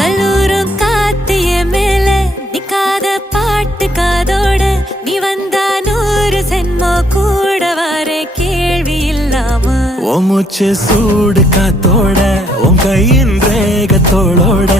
கல்லூரும் காத்து என் மேல நிக்காத பாட்டு காதோட நீ வந்தா 100 சென்மோ கூட வர கேள்வி இல்லாம ஓ மூச்சு சூடு காத்தோட உன் கையின் ரேகத்தோளோட